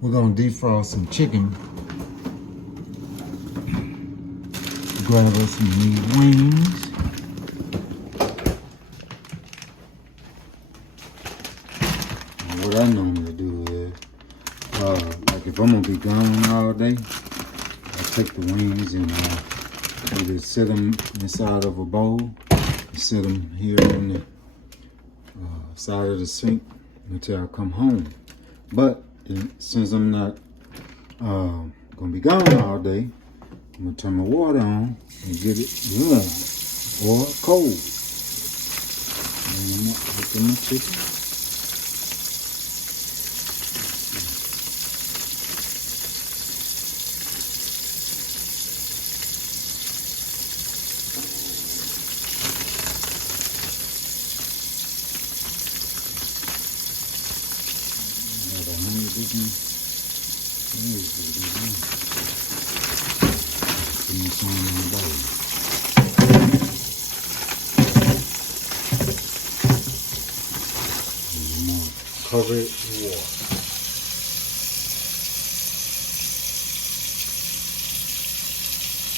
We're gonna defrost some chicken. Grab us some meat wings. And what I normally do is, like if I'm gonna be gone all day, I take the wings and either set them inside of a bowl, and set them here on the side of the sink until I come home. But since I'm not gonna be gone all day, I'm gonna turn my water on and get it warm or cold. And I'm gonna open my chicken. Cover it with water.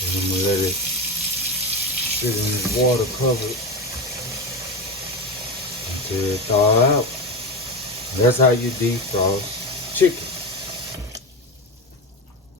And I'm gonna let it sit in this water covered until it thaw out. That's how you defrost chicken.